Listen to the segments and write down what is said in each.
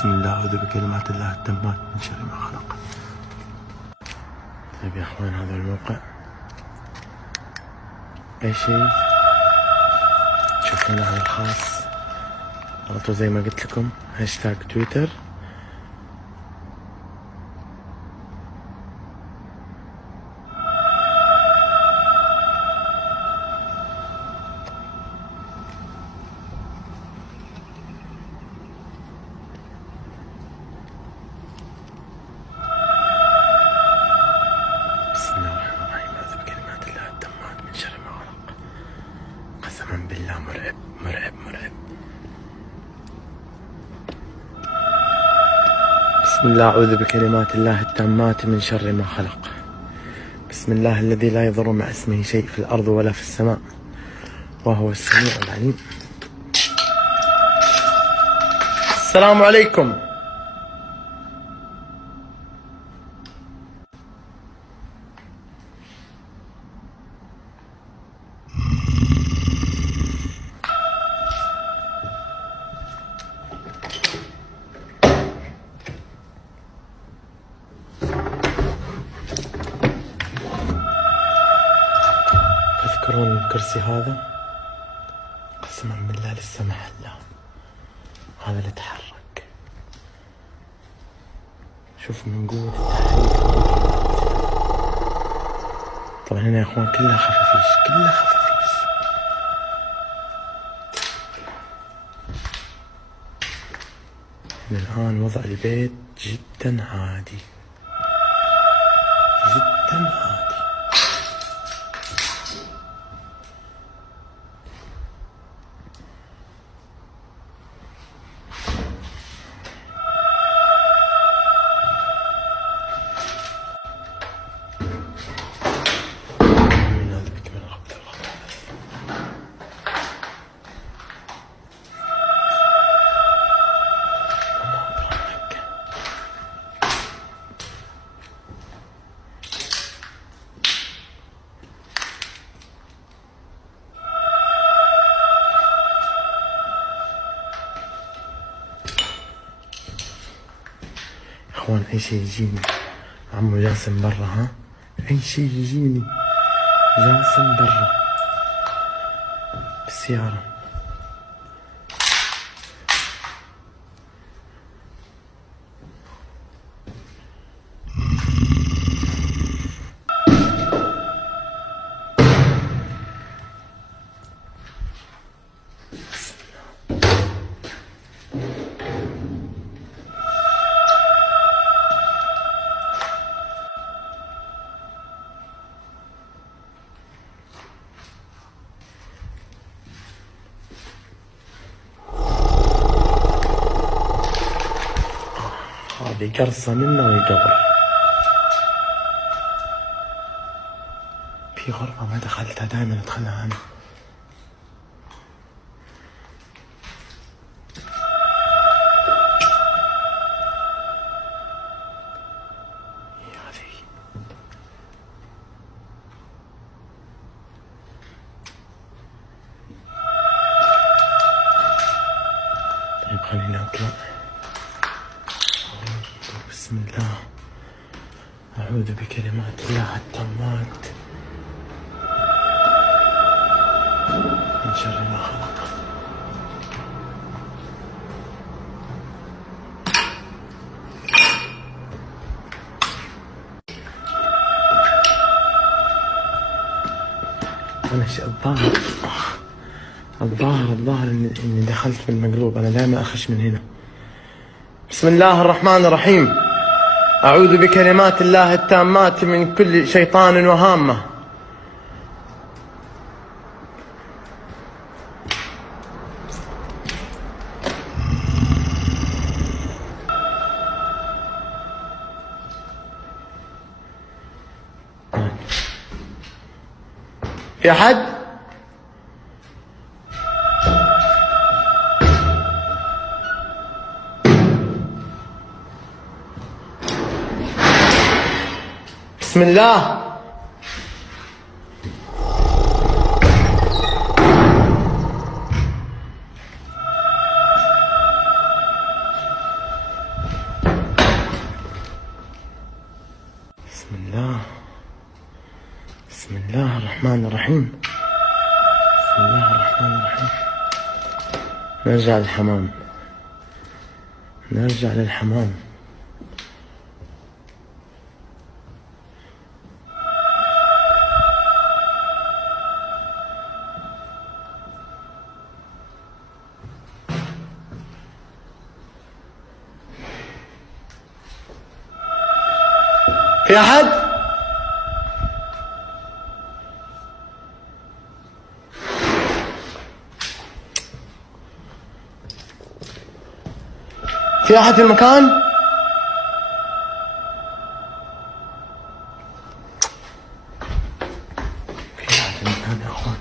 بسم الله أعوذ بكلمات الله التامات من شر ما خلق. طيب يا أخوان، هذا الموقع أي شيء تشوفونه على الخاص اضغطوا زي ما قلت لكم هاشتاج تويتر. بسم الله الرحمن الرحيم. أعوذ بكلمات الله التامات من شر ما خلق. قسما بالله مرعب مرعب مرعب. بسم الله أعوذ بكلمات الله التامات من شر ما خلق. بسم الله الذي لا يضر مع اسمه شيء في الأرض ولا في السماء وهو السميع العليم. السلام عليكم. تذكرون الكرسي هذا؟ قسما بالله لسه محله، هذا اللي تحرك. شوف من قوة التحريك. طبعا هنا يا اخوان كلها خفافيش كلها خفافيش. الآن وضع البيت جدا عادي جدا عادي. اخوان اي شي يجيني، عمو جاسم برا، ها اي شي يجيني جاسم برا بالسيارة. هذه قرصة منه ويقبر. في غرفة ما دخلتها، دائما ادخلها انا. هذه طيب خليني اطلع. بسم الله أعوذ بكلمات الله التامات من شر ما خلق. أنا الظاهر إني دخلت في المقلوب. أنا دائما أخش من هنا. بسم الله الرحمن الرحيم. أعوذ بكلمات الله التامات من كل شيطان وهامة. في أحد؟ بسم الله. بسم الله الرحمن الرحيم. بسم الله الرحمن الرحيم. نرجع للحمام. نرجع للحمام. في أحد؟ في أحد في المكان؟ في أحد في المكان يا أخوان؟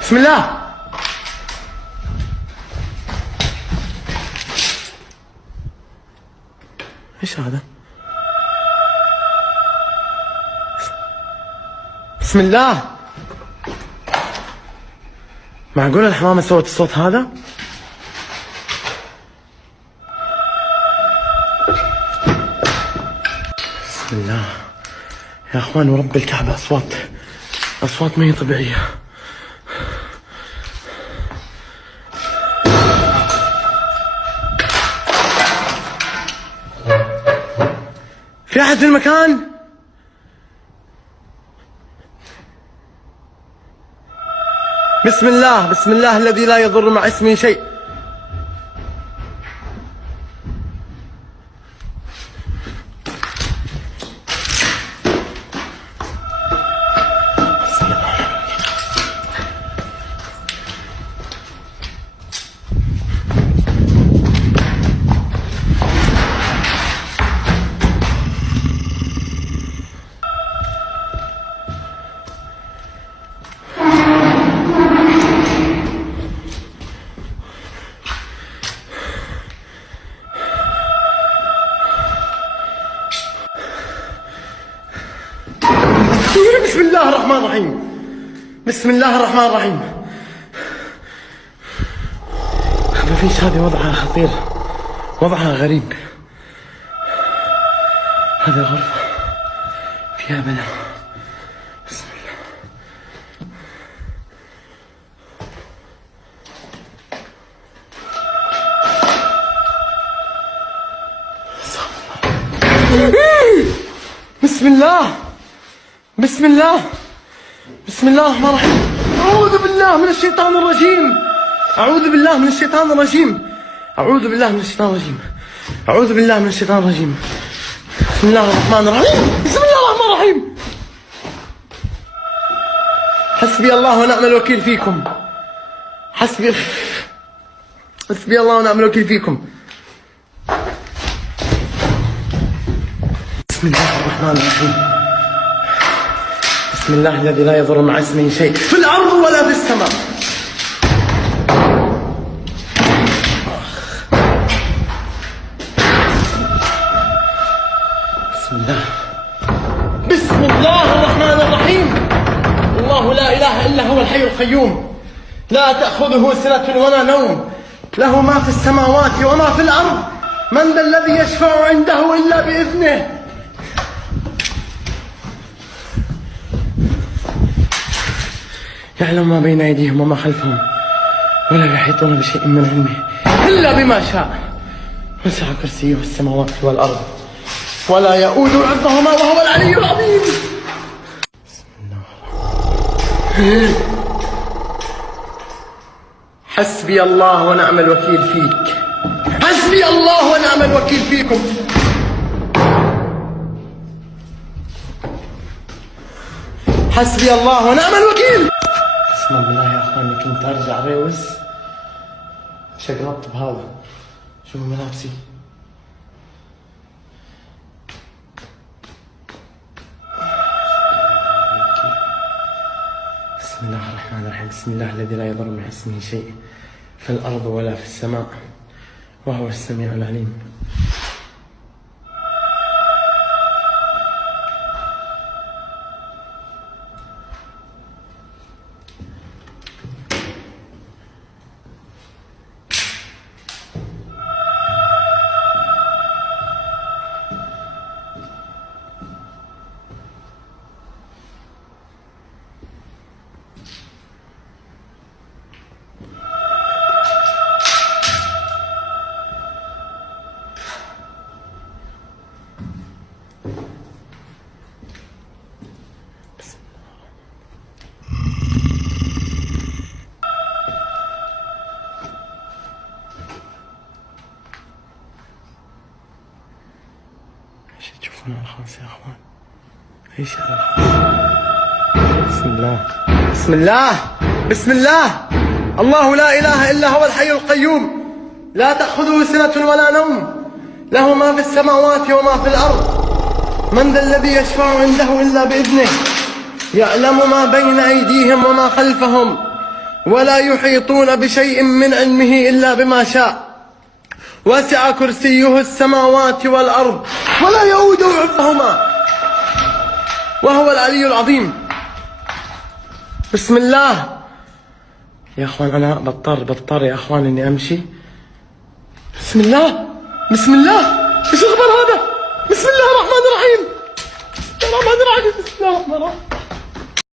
بسم الله. ايش هذا؟ بسم الله. معقول الحمامة سوت الصوت هذا؟ بسم الله يا اخوان ورب الكعبة، اصوات ما هي طبيعية. في أحد في المكان؟ بسم الله، بسم الله الذي لا يضر مع اسمه شيء. بسم الله الرحمن الرحيم. بسم الله الرحمن الرحيم. خفافيش هذه وضعها خطير، وضعها غريب. هذه غرفة فيها بلاء. بسم الله. بسم الله. بسم الله. بسم الله الرحمن الرحيم. أعوذ بالله من الشيطان الرجيم. أعوذ بالله من الشيطان الرجيم. أعوذ بالله من الشيطان الرجيم. أعوذ بالله من الشيطان الرجيم. بسم الله الرحمن الرحيم. بسم الله الرحمن الرحيم. حسبي الله ونعم الوكيل فيكم. حسبي الله ونعم الوكيل فيكم. بسم الله الرحمن الرحيم. بسم الله الذي لا يضر مع اسمه شيء في الأرض ولا في السماء. بسم الله. بسم الله الرحمن الرحيم. الله لا إله إلا هو الحي القيوم، لا تأخذه سنة ولا نوم، له ما في السماوات وما في الأرض، من ذا الذي يشفع عنده إلا بإذنه. يعلم ما بين أيديهم وما خلفهم، ولا يحيطون بشيء من علمه إلا بما شاء، وسع كرسيه السماوات والأرض ولا يؤود حفظهما وهو العلي العظيم. بسم الله. حسبي الله ونعم الوكيل فيك. حسبي الله ونعم الوكيل فيكم. حسبي الله ونعم الوكيل. قسما بالله يا اخواني كنت ارجع ريوس شقلبت بهذا. شوفوا ملابسي. بسم الله الرحمن الرحيم. بسم الله الذي لا يضر مع اسمه شيء في الارض ولا في السماء وهو السميع العليم. ايش تشوفون الخاص يا اخوان؟ ايش هذا الخاص؟ بسم الله بسم الله بسم الله. الله لا اله الا هو الحي القيوم لا تأخذه سنة ولا نوم له ما في السماوات وما في الارض. من ذا الذي يشفع عنده الا باذنه يعلم ما بين ايديهم وما خلفهم ولا يحيطون بشيء من علمه الا بما شاء. وسع كرسيه السماوات والأرض ولا يؤوده حفظهما وهو العلي العظيم. بسم الله يا اخوان. انا بضطر يا اخوان اني امشي. بسم الله بسم الله. ايش الخبر هذا؟ بسم الله الرحمن الرحيم. بسم الله الرحمن الرحيم. بسم الله الرحمن الرحيم.